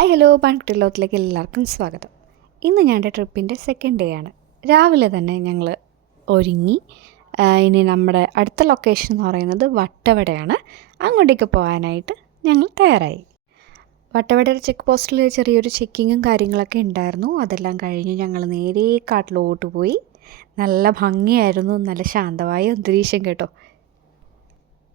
Hi hello പാൻകുട്ടിലോത്തിലേക്ക് എല്ലാവർക്കും സ്വാഗതം. ഇന്ന് ഞങ്ങളുടെ ട്രിപ്പിന്റെ സെക്കൻഡ് ഡേ ആണ്. രാവിലെ തന്നെ ഞങ്ങൾ ഒരുങ്ങി ഇനി നമ്മുടെ അടുത്ത ലൊക്കേഷൻ എന്ന് പറയുന്നത് വട്ടവടയാണ്. അങ്ങോട്ടേക്ക് പോകാനായിട്ട് ഞങ്ങൾ തയ്യാറായി. വട്ടവടയുടെ ചെക്ക് പോസ്റ്റിൽ ചെറിയൊരു ചെക്കിങ്ങും കാര്യങ്ങളൊക്കെ ഉണ്ടായിരുന്നു. അതെല്ലാം കഴിഞ്ഞ് ഞങ്ങൾ നേരെ കാട്ടിലോട്ട് പോയി. നല്ല ഭംഗിയായിരുന്നു. നല്ല ശാന്തമായ അന്തരീക്ഷം കേട്ടോ.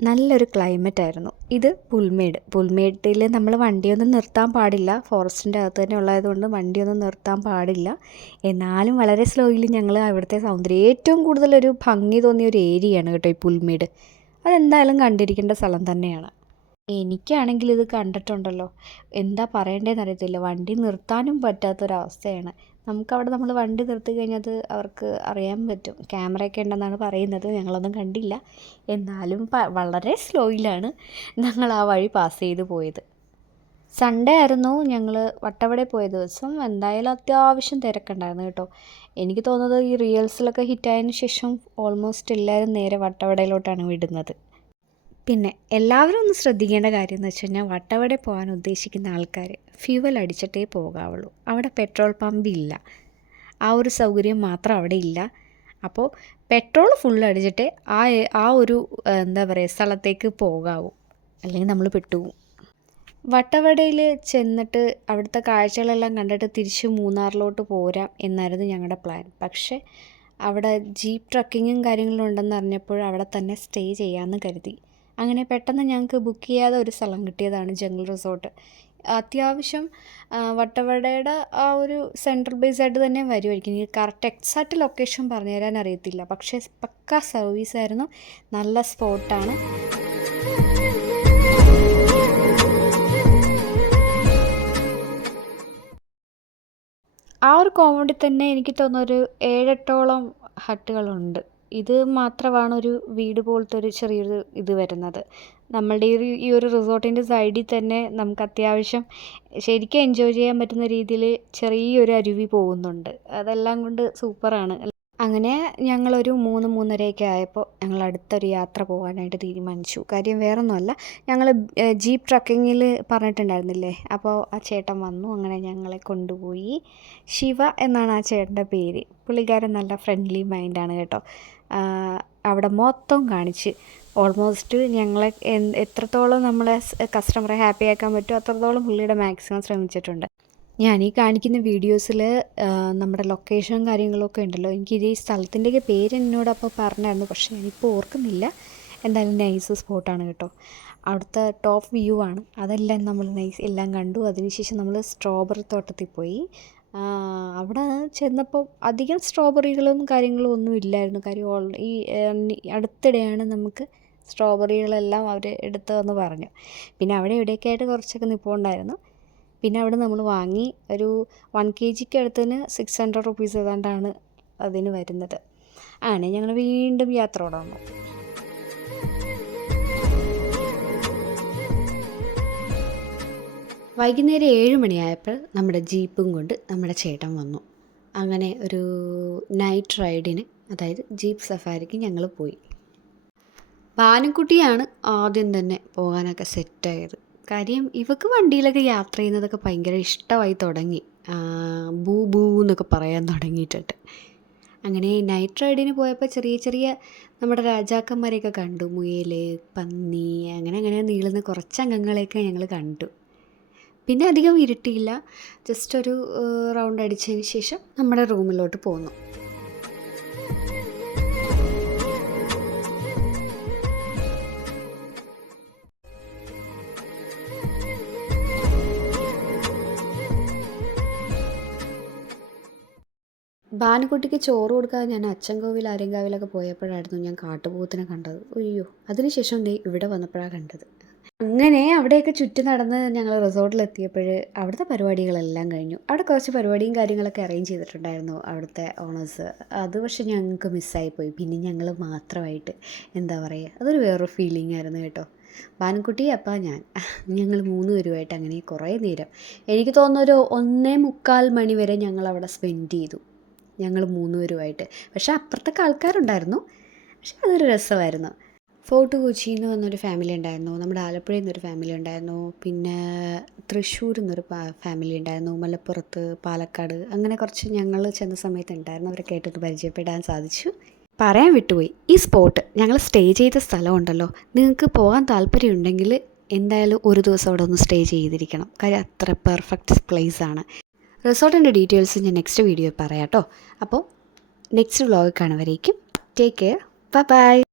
നല്ലൊരു ക്ലൈമറ്റ് ആയിരുന്നു. ഇത് പുൽമേട്. പുൽമേട്ടിൽ നമ്മൾ വണ്ടിയൊന്നും നിർത്താൻ പാടില്ല. ഫോറസ്റ്റിന്റെ അകത്ത് തന്നെ ഉള്ളതുകൊണ്ട് വണ്ടിയൊന്നും നിർത്താൻ പാടില്ല. എന്നാലും വളരെ സ്ലോയിൽ ഞങ്ങൾ അവിടുത്തെ സൗന്ദര്യം ഏറ്റവും കൂടുതൽ ഒരു ഭംഗി തോന്നിയ ഒരു ഏരിയയാണ് കേട്ടോ ഈ പുൽമേട്. അതെന്തായാലും കണ്ടിരിക്കേണ്ട സ്ഥലം തന്നെയാണ്. എനിക്കാണെങ്കിൽ ഇത് കണ്ടിട്ടുണ്ടല്ലോ. എന്താ പറയേണ്ടതെന്ന് അറിയത്തില്ല. വണ്ടി നിർത്താനും പറ്റാത്തൊരവസ്ഥയാണ്. നമുക്കവിടെ നമ്മൾ വണ്ടി നിർത്തി കഴിഞ്ഞാൽ അത് അവർക്ക് അറിയാൻ പറ്റും. ക്യാമറയൊക്കെ ഉണ്ടെന്നാണ് പറയുന്നത്. ഞങ്ങളൊന്നും കണ്ടില്ല. എന്നാലും വളരെ സ്ലോയിലാണ് ഞങ്ങൾ ആ വഴി പാസ് ചെയ്ത് പോയത്. സൺഡേ ആയിരുന്നു ഞങ്ങൾ വട്ടവട പോയ ദിവസം. എന്തായാലും അത്യാവശ്യം തിരക്കുണ്ടായിരുന്നു കേട്ടോ. എനിക്ക് തോന്നുന്നത് ഈ റീൽസിലൊക്കെ ഹിറ്റായതിനു ശേഷം ഓൾമോസ്റ്റ് എല്ലാവരും നേരെ വട്ടവടയിലോട്ടാണ് വിടുന്നത്. പിന്നെ എല്ലാവരും ഒന്ന് ശ്രദ്ധിക്കേണ്ട കാര്യം എന്ന് വെച്ച് കഴിഞ്ഞാൽ വട്ടവടെ പോകാൻ ഉദ്ദേശിക്കുന്ന ആൾക്കാർ ഫ്യൂവൽ അടിച്ചിട്ടേ പോകാവുള്ളൂ. അവിടെ പെട്രോൾ പമ്പ് ഇല്ല. ആ ഒരു സൗകര്യം മാത്രം അവിടെ ഇല്ല. അപ്പോൾ പെട്രോൾ ഫുൾ അടിച്ചിട്ട് ആ ആ ഒരു എന്താ പറയുക സ്ഥലത്തേക്ക് പോകാവൂ. അല്ലെങ്കിൽ നമ്മൾ പെട്ടുപോകും. വട്ടവടയിൽ ചെന്നിട്ട് അവിടുത്തെ കാഴ്ചകളെല്ലാം കണ്ടിട്ട് തിരിച്ച് മൂന്നാറിലോട്ട് പോരാം എന്നായിരുന്നു ഞങ്ങളുടെ പ്ലാൻ. പക്ഷേ അവിടെ ജീപ്പ് ട്രക്കിങ്ങും കാര്യങ്ങളും ഉണ്ടെന്ന് അറിഞ്ഞപ്പോൾ അവിടെ തന്നെ സ്റ്റേ ചെയ്യാമെന്ന് കരുതി. അങ്ങനെ പെട്ടെന്ന് ഞങ്ങൾക്ക് ബുക്ക് ചെയ്യാതെ ഒരു സ്ഥലം കിട്ടിയതാണ് ജംഗിൾ റിസോർട്ട്. അത്യാവശ്യം വട്ടവടയുടെ ആ ഒരു സെൻട്രൽ ബേസ് ആയിട്ട് തന്നെ വരുമായിരിക്കും എനിക്ക് കറക്റ്റ് എക്സാക്റ്റ് ലൊക്കേഷൻ പറഞ്ഞു തരാൻ അറിയത്തില്ല. പക്ഷേ പക്ക സർവീസ് ആയിരുന്നു. നല്ല സ്പോട്ടാണ് ആ ഒരു കോമ്പൗണ്ടിൽ തന്നെ എനിക്ക് തോന്നുന്നൊരു ഏഴെട്ടോളം ഹട്ടുകളുണ്ട്. ഇത് മാത്രമാണ് ഒരു വീട് പോലത്തെ ഒരു ചെറിയൊരു ഇത് വരുന്നത്. നമ്മളുടെ ഒരു ഈ ഒരു റിസോർട്ടിന്റെ സൈഡിൽ തന്നെ നമുക്ക് അത്യാവശ്യം ശരിക്കും എൻജോയ് ചെയ്യാൻ പറ്റുന്ന രീതിയിൽ ചെറിയൊരു അരുവി പോകുന്നുണ്ട്. അതെല്ലാം കൊണ്ട് സൂപ്പറാണ്. അങ്ങനെ ഞങ്ങളൊരു മൂന്ന് മൂന്നരയൊക്കെ ആയപ്പോൾ ഞങ്ങൾ അടുത്തൊരു യാത്ര പോകാനായിട്ട് തീരുമാനിച്ചു. കാര്യം വേറൊന്നുമല്ല ഞങ്ങൾ ജീപ്പ് ട്രക്കിങ്ങിൽ പറഞ്ഞിട്ടുണ്ടായിരുന്നില്ലേ? അപ്പോൾ ആ ചേട്ടൻ വന്നു അങ്ങനെ ഞങ്ങളെ കൊണ്ടുപോയി. ശിവ എന്നാണ് ആ ചേട്ടന്റെ പേര്. പുള്ളിക്കാരൻ നല്ല ഫ്രണ്ട്ലി മൈൻഡാണ് കേട്ടോ. അവിടെ മൊത്തം കാണിച്ച്. ഓൾമോസ്റ്റ് ഞങ്ങളെ എത്രത്തോളം നമ്മളെ കസ്റ്റമറെ ഹാപ്പി ആക്കാൻ പറ്റുമോ അത്രത്തോളം പുള്ളിയുടെ മാക്സിമം ശ്രമിച്ചിട്ടുണ്ട്. ഞാൻ ഈ കാണിക്കുന്ന വീഡിയോസിൽ നമ്മുടെ ലൊക്കേഷനും കാര്യങ്ങളൊക്കെ ഉണ്ടല്ലോ. എനിക്ക് ഈ സ്ഥലത്തിന്റെയൊക്കെ പേര് എന്നോട് അപ്പോൾ പറഞ്ഞായിരുന്നു. പക്ഷേ ഞാനിപ്പോൾ ഓർക്കുന്നില്ല. എന്തായാലും നൈസ് സ്പോട്ടാണ് കേട്ടോ. അവിടുത്തെ ടോപ്പ് വ്യൂ ആണ്. അതെല്ലാം നമ്മൾ നൈസ് എല്ലാം കണ്ടു. അതിനുശേഷം നമ്മൾ സ്ട്രോബെറി തോട്ടത്തിൽ പോയി. അവിടെ ചെന്നപ്പോൾ അധികം സ്ട്രോബെറികളും കാര്യങ്ങളും ഒന്നും ഇല്ലായിരുന്നു. കാര്യം ഓൾ ഈ അടുത്തിടെയാണ് നമുക്ക് സ്ട്രോബെറികളെല്ലാം അവർ എടുത്തതെന്ന് പറഞ്ഞു. പിന്നെ അവിടെ ഇവിടെയൊക്കെ ആയിട്ട് കുറച്ചൊക്കെ നിൽപ്പുണ്ടായിരുന്നു പിന്നെ അവിടെ നമ്മൾ വാങ്ങി ഒരു വൺ കെ ജിക്ക് അടുത്തതിന് സിക്സ് ഹൺഡ്രഡ് റുപ്പീസ് ഏതാണ്ടാണ് അതിന് വരുന്നത്. ആണ് ഞങ്ങൾ വീണ്ടും യാത്ര തുടർന്നു. വൈകുന്നേരം ഏഴ് മണിയായപ്പോൾ നമ്മുടെ ജീപ്പും കൊണ്ട് നമ്മുടെ ചേട്ടൻ വന്നു. അങ്ങനെ ഒരു നൈറ്റ് റൈഡിന് അതായത് ജീപ്പ് സഫാരിക്ക് ഞങ്ങൾ പോയി. ഭാനുക്കുട്ടിയാണ് ആദ്യം തന്നെ പോകാനൊക്കെ സെറ്റായത് കാര്യം ഇവക്ക് വണ്ടിയിലൊക്കെ യാത്ര ചെയ്യുന്നതൊക്കെ ഭയങ്കര ഇഷ്ടമായി തുടങ്ങി. ബൂ ബൂ എന്നൊക്കെ പറയാൻ തുടങ്ങിയിട്ടുണ്ട്. അങ്ങനെ നൈറ്റ് റൈഡിന് പോയപ്പോൾ ചെറിയ ചെറിയ നമ്മുടെ രാജാക്കന്മാരെയൊക്കെ കണ്ടു. മുയൽ പന്നി അങ്ങനെ അങ്ങനെ നീളുന്ന കുറച്ച് അംഗങ്ങളെയൊക്കെ ഞങ്ങൾ കണ്ടു. പിന്നെ അധികം ഇരുട്ടിയില്ല. ജസ്റ്റ് ഒരു റൗണ്ട് അടിച്ചതിന് ശേഷം നമ്മുടെ റൂമിലോട്ട് പോന്നു. ബാനുകുട്ടിക്ക് ചോറ് കൊടുക്കാതെ ഞാൻ അച്ചൻകോവിൽ ആര്യങ്കാവിലൊക്കെ പോയപ്പോഴായിരുന്നു ഞാൻ കാട്ടുപോത്തിനെ കണ്ടത്. അയ്യോ അതിനുശേഷം ഇവിടെ വന്നപ്പോഴാണ് കണ്ടത്. അങ്ങനെ അവിടെയൊക്കെ ചുറ്റി നടന്ന് ഞങ്ങൾ റിസോർട്ടിലെത്തിയപ്പോൾ അവിടുത്തെ പരിപാടികളെല്ലാം കഴിഞ്ഞു. അവിടെ കുറച്ച് പരിപാടിയും കാര്യങ്ങളൊക്കെ അറേഞ്ച് ചെയ്തിട്ടുണ്ടായിരുന്നു അവിടുത്തെ ഓണേഴ്സ്. അത് പക്ഷെ ഞങ്ങൾക്ക് മിസ്സായിപ്പോയി പിന്നെ ഞങ്ങൾ മാത്രമായിട്ട് എന്താ പറയുക അതൊരു വേറൊരു ഫീലിംഗ് ആയിരുന്നു കേട്ടോ. ഭാനുക്കുട്ടി അപ്പം ഞാൻ. ഞങ്ങൾ മൂന്ന് പേരുമായിട്ട് അങ്ങനെ കുറേ നേരം. എനിക്ക് തോന്നുന്നു ഒരു ഒന്നേ മുക്കാൽ മണി വരെ ഞങ്ങൾ അവിടെ സ്പെൻഡ് ചെയ്തു. ഞങ്ങൾ മൂന്ന് പേരുമായിട്ട്. പക്ഷേ അപ്പുറത്തൊക്കെ ആൾക്കാരുണ്ടായിരുന്നു. പക്ഷെ അതൊരു രസമായിരുന്നു. ഫോർട്ട് കൊച്ചിയിൽ നിന്ന് വന്നൊരു ഫാമിലി ഉണ്ടായിരുന്നു. നമ്മുടെ ആലപ്പുഴയിൽ നിന്നൊരു ഫാമിലി ഉണ്ടായിരുന്നു. പിന്നെ തൃശ്ശൂരിൽ നിന്നൊരു ഫാമിലി ഉണ്ടായിരുന്നു. മലപ്പുറത്ത് പാലക്കാട് അങ്ങനെ കുറച്ച് ഞങ്ങൾ ചെന്ന സമയത്ത് ഉണ്ടായിരുന്നു. അവരെ കേട്ടിട്ട് പരിചയപ്പെടാൻ സാധിച്ചു. പറയാൻ വിട്ടുപോയി. ഈ സ്പോട്ട് ഞങ്ങൾ സ്റ്റേ ചെയ്ത സ്ഥലമുണ്ടല്ലോ. നിങ്ങൾക്ക് പോകാൻ താല്പര്യമുണ്ടെങ്കിൽ എന്തായാലും ഒരു ദിവസം അവിടെ ഒന്ന് സ്റ്റേ ചെയ്തിരിക്കണം. കാര്യം അത്ര പെർഫെക്റ്റ് പ്ലേസ് ആണ്. റിസോർട്ടിന്റെ ഡീറ്റെയിൽസ് ഞാൻ നെക്സ്റ്റ് വീഡിയോയിൽ പറയാം കേട്ടോ അപ്പോൾ നെക്സ്റ്റ് വ്ളോഗ് കാണുവരേക്കും ടേക്ക് കെയർ ബൈ ബൈ